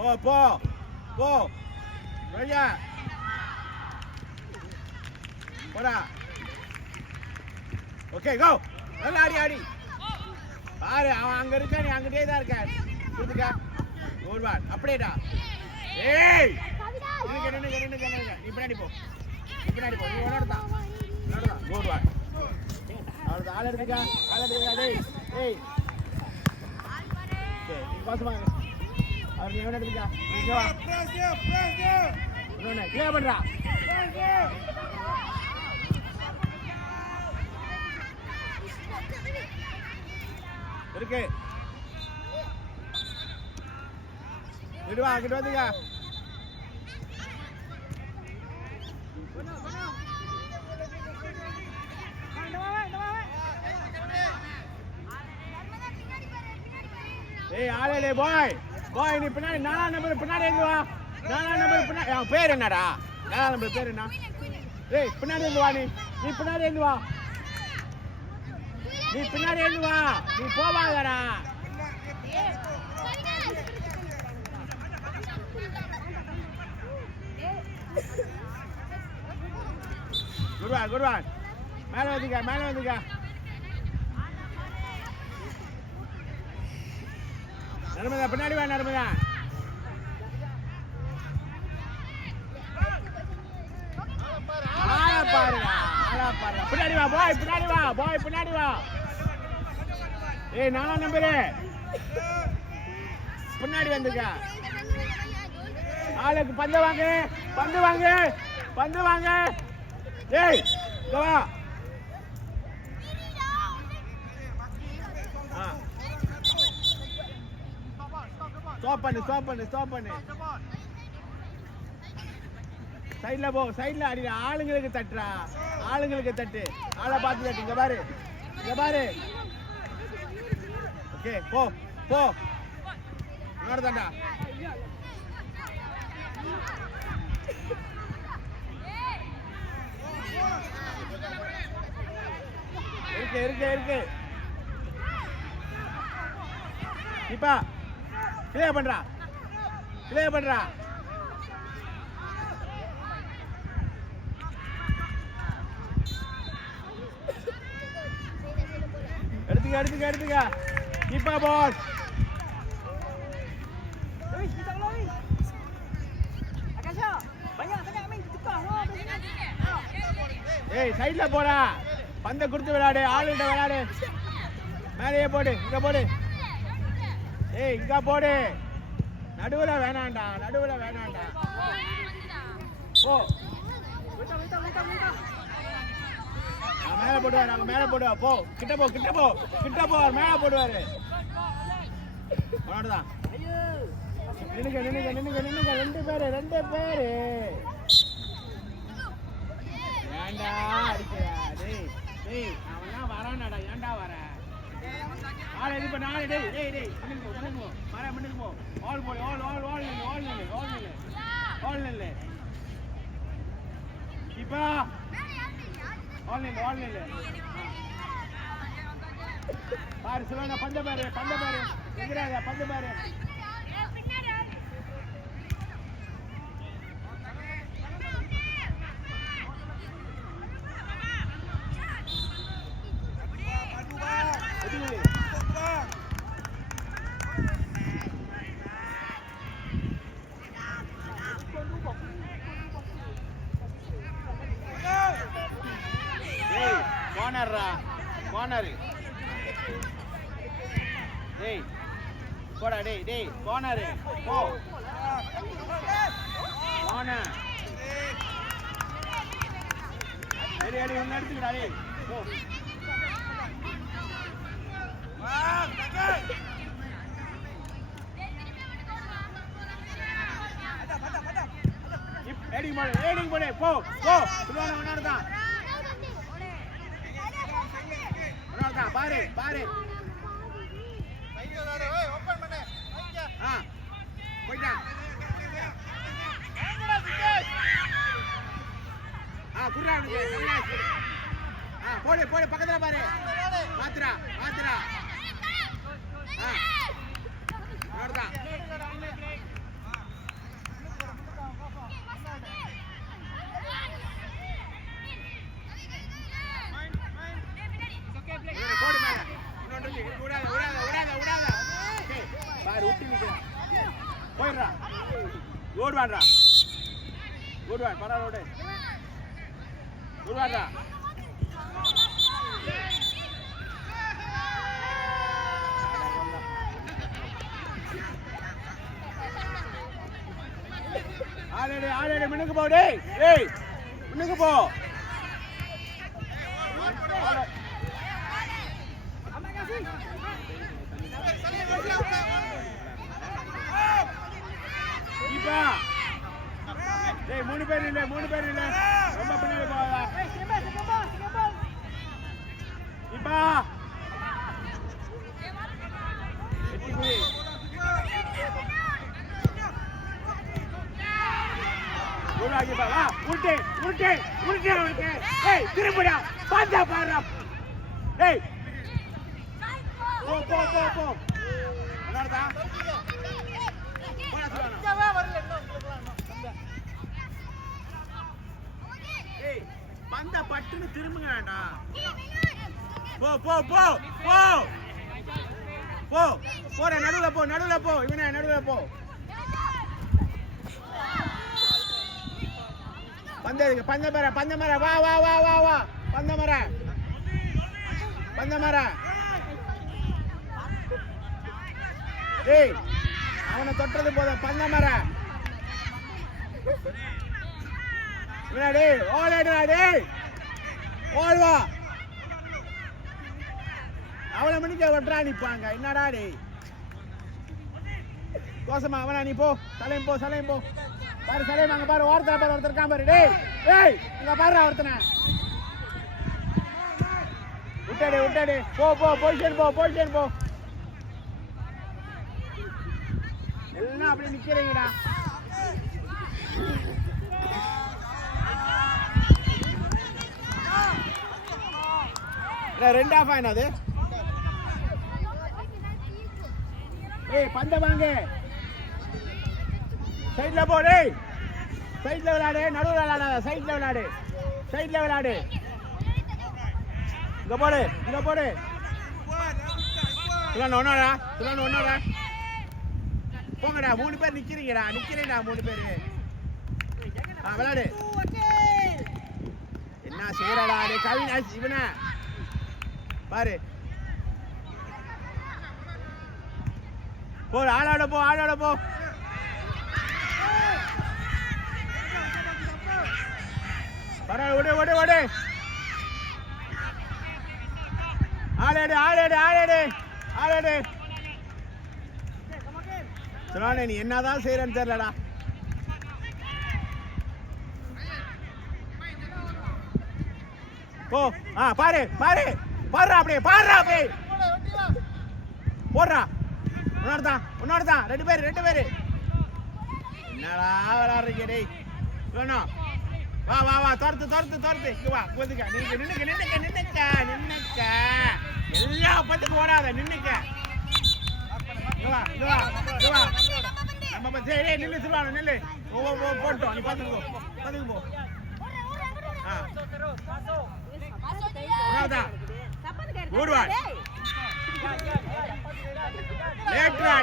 போ வெளியா போடா. ஓகே கோ. நல்லா ஆடி பாரு, அவன் அங்க இருக்க, நீ அங்கிட்டே தான் இருக்க. கொடுத்துக்க ஒரு பால் அப்படியேடா. ஏய் நின்னுக்க நீ பின்னாடி போ, நீ ஓடாதான் ஒரு பால். அவ்வளோதான், ஆள் எடுத்துக்கா டேய். சரி நீ பாசமா அவர் நீ எடுத்துக்கா. இன்னொன்னு கிளியர் பண்றா. இருக்கு விடுவா, அங்கிட்டு வந்துங்க. ஏய் ஆளே பாய் நீ பின்னாடி 4ஆம் நம்பர் பின்னாடி இருந்து வா. 4ஆம் நம்பர் பின்னாடி. அவன் பேர் என்னடா? 4ஆம் நம்பர் பேர் என்ன? ஏய் பின்னாடி இருந்து வா. நீ பின்னாடி இருந்து வா. நீ போவாதடா. குட்வான் மேல வந்துக்க. நர்மதா பின்னாடி வா. நர்மதா ஆளா பாருடா. பின்னாடி வா. ஏய் 4ஆம் நம்பரு பின்னாடி வந்துக்க. ஆளுக்கு பந்து வாங்க. ஏய் வா. ஸ்டாப் பண்ணு. சைடுல அடிடா. ஆளுங்களுக்கு தட்டு. ஆளை பார்த்து தட்டு. இங்க பாரு. ஓகே போ. தாண்டா. இருக்கு இப்பா கிளியர் பண்றா. எடுத்துக்க இப்பா பாஸ். ஏய் சைடுல போடா. பந்த கொடுத்து விளையாடு. ஆளுகிட்ட விளையாடு. மேலேயே போடு. இங்க போடு. நடுவுல வேணாண்டா. போ. மேல போடுவாரு. போ கிட்ட போ. மேல போடுவாரு. அவ்வளவுதான். நின்னுங்க. ரெண்டு பேரு ஏண்டா அடிக்கிறா? டேய் அவன் வரானாடா. ஏண்டா வர? ஆளை இது பண்ண. டேய் முன்னுக்கு போ. ஆல் போடு. ஆல் நில்லு. இப்பா ஆல் நில்லு. பாரு சிவனா. பந்த பாரு. எங்கடா பந்த பாரு. கோனரு. டேய் போடா. டேய் கோனரு. போ கோனர். அடி ஒன்னு எடுத்துக்கடா. டேய் போ. ஏடிங் போடு. போ. சுலோனா ஒன்னாருதான். பாரு ஓபன் பண்ணு. போய்டா. குர்ரா. போடு பக்கத்துல பாரு. மாத்ரா. அவ்வளவுதான். போயிடுறா ஓடு வாடுறா ஓடு வாடு பரவாயில்ல ஓடு ஓடு வாடுறா ஆளே முன்னுக்கு போ டேய் ஏய் முன்னுக்கு போ இப்பா டேய் மூணு பேர் இல்ல ரொம்ப பின்னாடி போகாத இப்பா எட்டிக்குடி ஊராகி பா வா உருட்டே ஏய் திரும்புடா பாத்தா பாறா ஏய் போ என்னடா போடா வரல ஏய் பந்த பட்டுன்னு திரும்புங்கடா போ போற நடுவுல போ இவனே நடுவுல போ பந்த மர வா பந்த மர ஏய் அவனை தொட்டது போதும் பந்த மர டேய் ஓடுடா டேய் ஓடுவா அவளை மணிக்கு வெட்றா நிப்பாங்க என்னடா டேய் கோசமா அவனா நீ போ சலையும் போ பாரு சலையும் அங்க பாரு ஒருத்தர் இருக்கான் பாரு டேய் இங்க பாரு ஒருத்தனை விட்டாடே போ பொசிஷன் போ எல்லாம் அப்படியே நிக்கிறீங்கடா ரெண்டு ஆஃப் ஆயினா அது ஏய் பந்த வாங்க சைடுல போ டேய் சைடுல விளையாடு நடுவுல விளையாடாத சைடுல விளையாடு இங்க போடு ஒன்னோடா போங்கடா 3 பேர் நிக்கிறீங்கடா 3 பேரு விளையாடு என்ன செய்யறடா டே கவினாஸ் இவனா பாரு போ ஆளோட போ பரவாயில்ல ஓடு ஆளேடு சொல்லானே நீ என்னதான் செய்யறன்னு தெரியலடா போ பாரு அப்படியே போடுறா உன்னோடதான் 2 பேரு என்னடா விளையாடுறீங்க டேய் வேணும் வா துரத்து இங்க வா போதுக்க நின்னுக்க எல்லா பத்துக்கு ஓடாத நின்னுக்க இங்க வா நம்ம சரி நில்லு சொல்லுவாங்க நில்லு போட்டோம் நீ பாத்துக்கு போ ஓடுவா லேட்ரா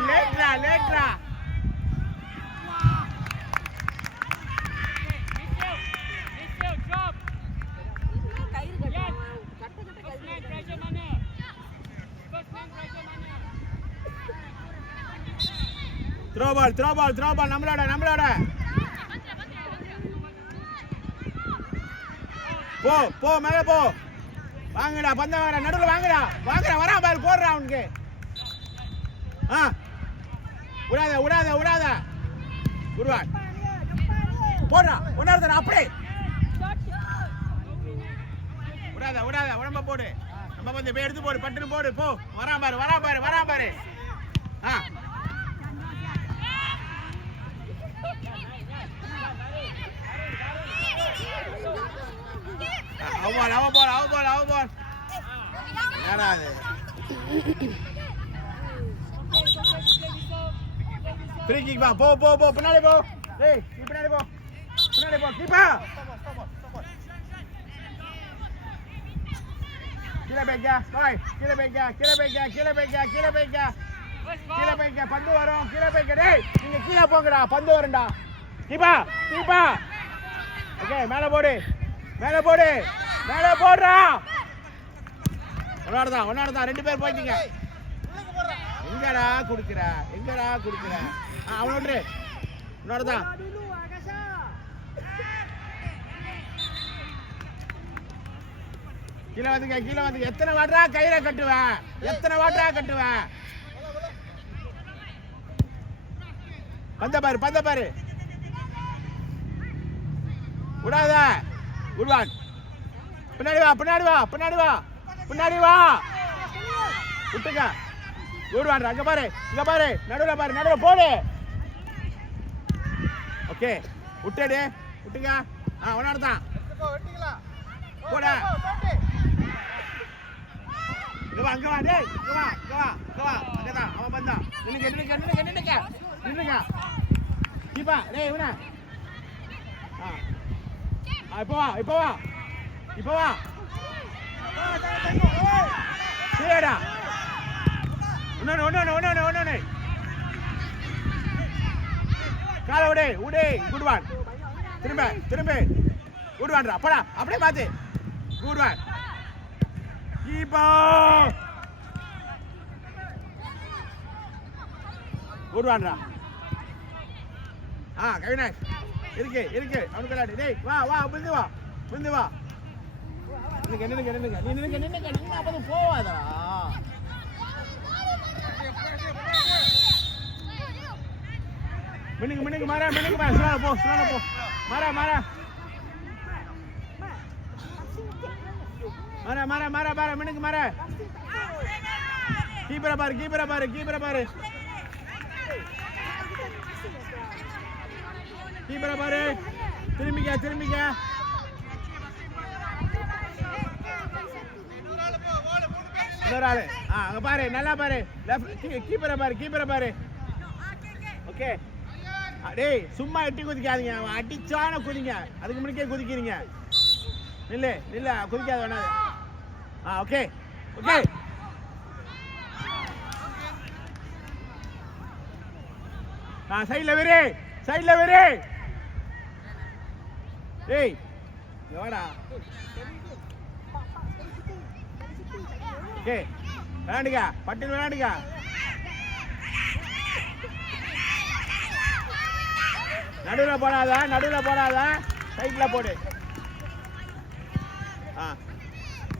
த்ரோ பால் நம்மளோட போ மேல போ வாங்கடா பந்த வர நடுவுல வாங்கடா வரா பால் போடுறா அவனுக்கு விடாத குருவான் போடுறா ஒன்னாரு அப்படியே விடாத உடம்ப போடு நம்ம கொஞ்சம் எடுத்து போடு பட்டுன்னு போடு போ வரா பாரு அவ பால் என்னடா அது ஃப்ரீ கிக் வா போ பின்னாடி போ டேய் நீ பின்னாடி போ கீப்பா கீழே பேக்கா கீழே போய்க்க பந்து வரும் கீழே போய்க்க டேய் நீங்க கீழே போங்கடா பந்து வரும்டா கீப்பா கீப்பா ஓகே மேலே போடு மேலே போடுறா ஒன்னாடுதான் 2 பேர் போயிட்டீங்க எங்கடா குடுக்குற அவனோடு இன்னொருதான் கீழே வந்துங்க எத்தனை வாட்டரா கையில கட்டுவேன் பந்த பாரு விடாத குட்வான் பின்னாடி வா விட்டுங்க குட்வான் அங்க பாரு நடுவுல போடு ஓகே விட்டுங்க ஒன்னாடுதான் போடா அங்க வா டேய் இங்க வா அங்கதான் அவன் வந்தான் நின்னுங்க கீப்பா டேய் இவனா இப்போ வா சரிடா ஒண்ணு கால விடு குட்வான் திரும்ப குட்வான்டா போடா அப்படியே பாத்து குட்வான் கீப்பா குட்வான்டா கவினாஷ் இருக்கு அவனுக்கு விளையாடு டேய் வா விந்து வா நின்னுங்க நீ அப்போ போவாதடா மின்னுங்க மாறா சுறான போ மாறா மின்னுங்க மாறா கீப்பரை பாரு திரும்பிக்க இன்னொரு ஆளு அங்க பாரு நல்லா பாரு கீப்பரை பாரு ஓகே டேய் சும்மா எட்டி குதிக்காதீங்க அவன் அடிச்சான குதிங்க அதுக்கு முன்னாடியே குதிக்கிறீங்க நில்லு குதிக்காத வேணாது ஓகே சைடுல வேறு டேய் எவடா ஓகே விளையாடுங்க பட்டில் விளையாடுங்க நடுவுல போடாத சைட்ல போடு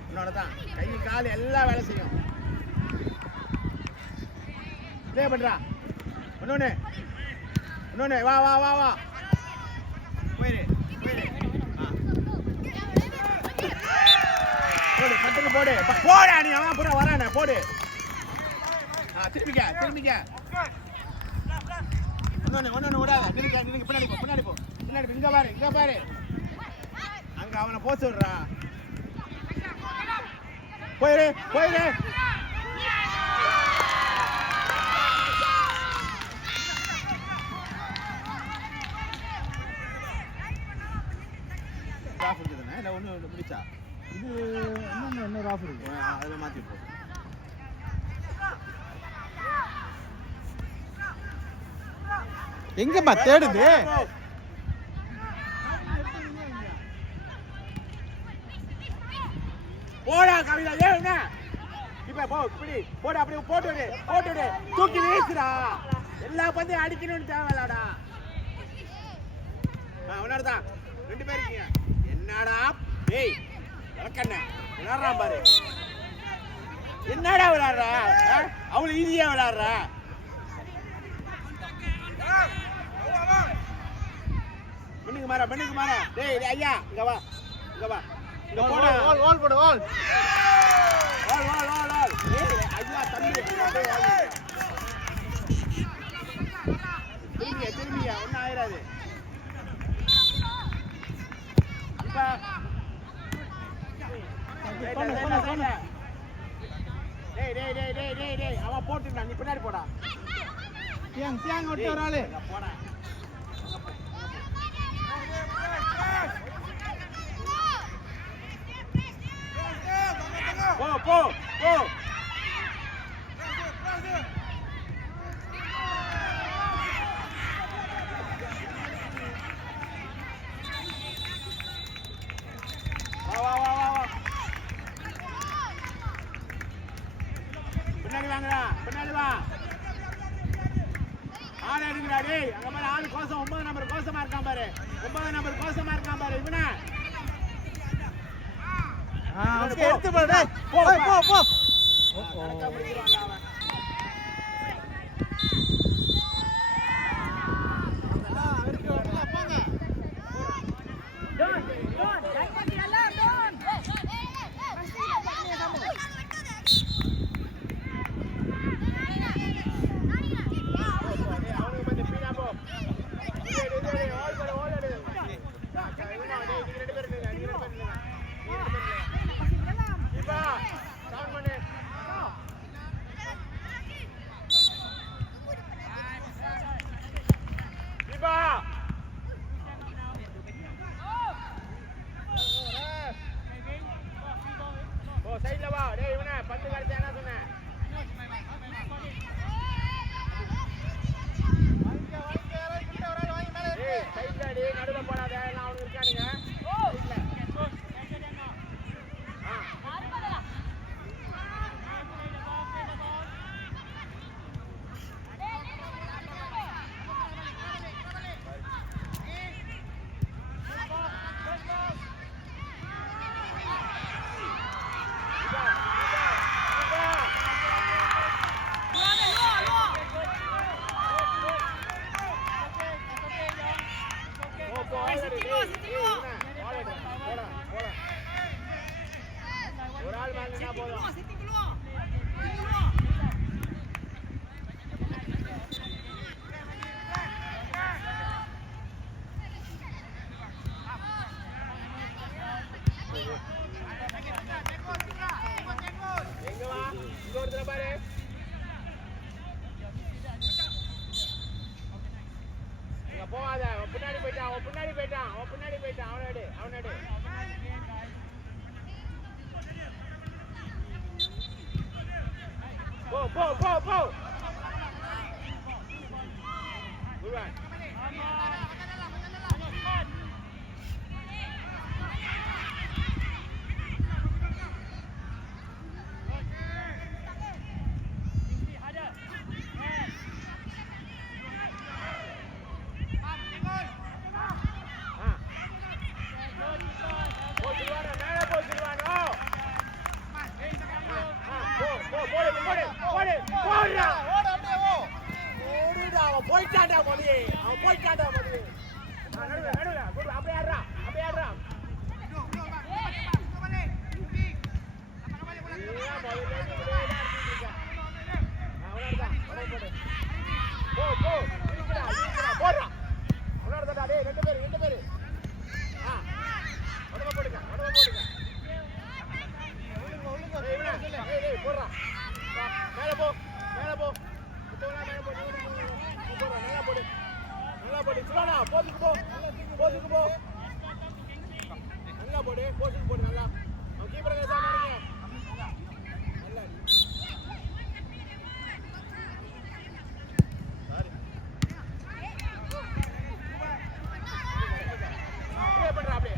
இன்னொருதான் கை கால் எல்லாம் வேலை செய்யும் ப்ளே பண்றா இன்னொன்னு வா போயிரு போடு பட்டுக்கு போடா நீ அவன் பூரா வரானே போடு திரும்பிக்க ஒன்னு விடாத நினைக்க பின்னாடி போ இங்க பாரு அங்க அவனை போச்சு விடுறா போயிரு ஒண்ணு முடிச்சா இது இன்னொரு ஆஃபர் இருக்கு அதில் மாற்றிப்போம் எங்கம்மா தேடுது போடா கவிதா ஏன்னா இப்ப இப்படி போடு அப்படியே போட்டு தூக்கி வீசுடா எல்லா பந்தையும் அடிக்கணும்னு தேவையில்லடா அவனாலதான் 2 பேர் இருக்கீங்க என்னடா டேய் வளக்கண்ண விளையாடுறா பாரு என்னடா விளையாடுறா அவ்வளவு ஈஸியா விளையாடுறா பெண்ணுக்கு மாறா டேய் ஐயா இங்க வா இங்க போடா வால் போடு வால் டேய் ஐயா தம்பி திரும்பியா ஒன்னும் ஆயிராது டேய் அவன் போட்டுட்டான் நீ பின்னாடி போடா தியாங் ஒட்ட ஒரு ஆளு போடா போ பால் எடுங்கடா டேய் அங்க பாரு ஆளு கோசம் 9 நம்பர் கோசமா இருக்கான் பாரு 9 நம்பர் கோசமா இருக்கான் பாரு இவனே ஓகே எடுத்து போ டேய் போ கரெக்ட்டா பிடிச்சிருவான்டா அவன் சைடுல வா டேய் இவனே பந்து கடிச்சா என்ன சொன்னே டேய் சைடுல டேய் நடுவுல போடாத எல்லாம் அவனுக்கு இருக்கானுங்க ஒரு ஆள் வாங்கினா போதும் எங்க வா இங்க ஒருத்தர பாரு இங்க போகாத அவன் பின்னாடி போயிட்டான் அவனோடு போ குருவான் போயிட்டான்டா மதி நடுவுல அப்படியே ஆடுறா போடுறா டேய் ரெண்டு பேரு உடம்ப போடுங்க போடுறா மேல போ நல்லா போடு சிவானா போட்டுக்கு போ நல்லா போடு நல்லா அவன் கீப்பர் கேசா மாறுங்க நல்லா அப்படியே பண்றா அப்படியே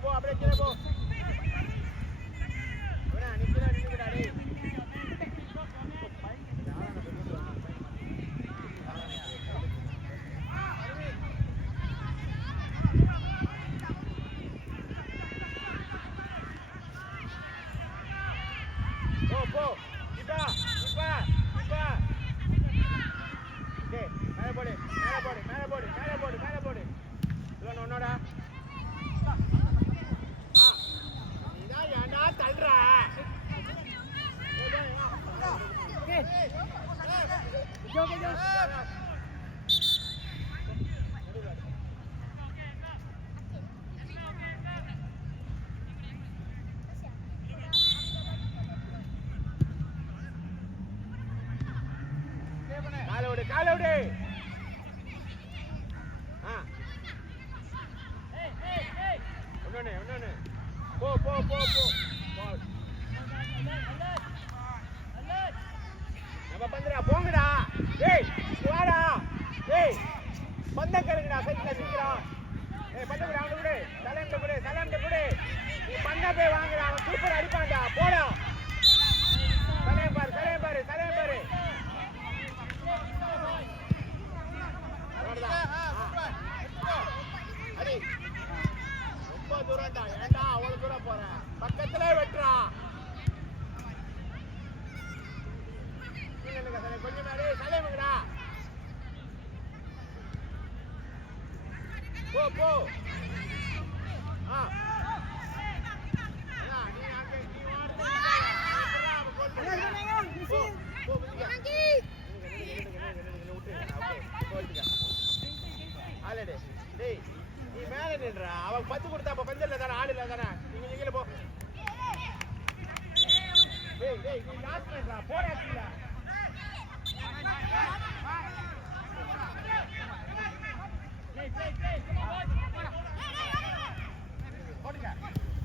போ அப்படியே கீழே போ நின்னுடா டேய் போ இப்பா டேய் மேலே போடு இவன் ஒன்னோடா இன்னொன்னு போ போ போ போ பால் நம்ம பந்தரா போங்கடா டேய் வாடா டேய் பந்த கருங்கடா சைக்கிள சீக்கிரம் ஏய் பந்த கூட அவன கூட சலாம்ட கூட நீ பந்த போய் வாங்குடா அவன் சூப்பர் அடிப்பான்டா போடா சலே பாரு அடி ரொம்ப தூரம்டா ஏன்டா அவ்வளவு தூரம் போற பக்கத்திலே வெட்றா கொஞ்சம் மேலே சலேமுங்கடா போ போ ஆ நீ அங்கே நீ வாடா போ ஆலடே டேய் நீ மேல நின்றா அவ பத்து கொடுத்தா அப்ப பந்தல்ல தான ஆளு இல்ல தான நீங்க போ டேய் நீ லாஸ்ட் நின்றா போடா கீழ போடுங்க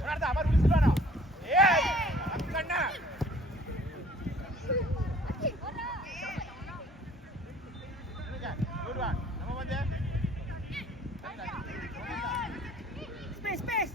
வரடா அவர் விழுந்துறானோ ஏய் அக்கண்ணா ஓடுவா நம்ம வந்து space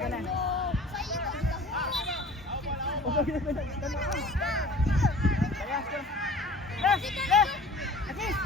kanan. Left, left. Akis.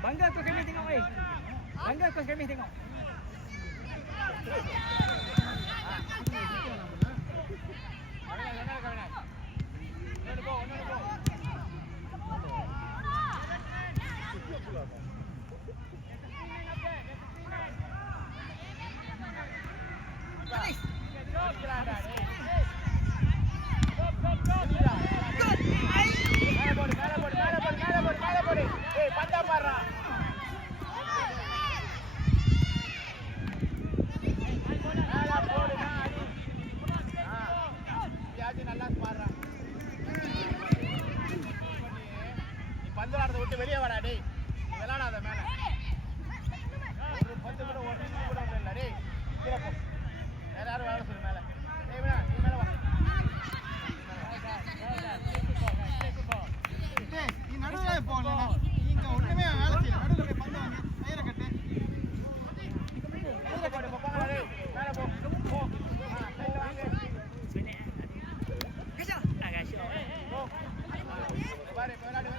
Bangga kau kami tengok weh. Bangga kau kami tengok. வெளியே வாடா டேய், விளையாடாத மேல. ஒரு 10 கூட ஒரு நிமிஷம் கூட இல்ல டேய். கீழ போ. வேற யாரும் விளையாட சொல்லு மேல. டேய் மேல, நீ மேல வா. டேய் நீ நடுவுல போடா. நீங்க ஒண்ணுமே வேலை செய்யல. நடுவுல போய் பந்து வாங்க. கையில கட்டு. கையில போடு போங்க டேய். மேல போ. போ. கையில வாங்க. கச்சா. ஆகாஷ். போ. பாரு விளையாடு.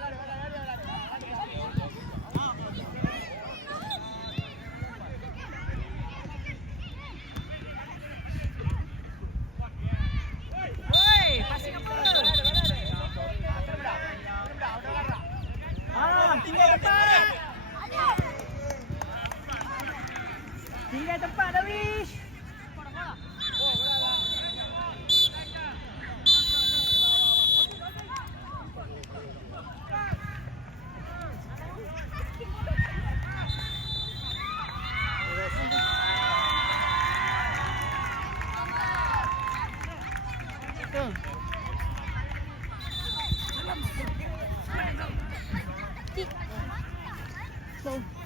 Tinggal tempat dah Wish. So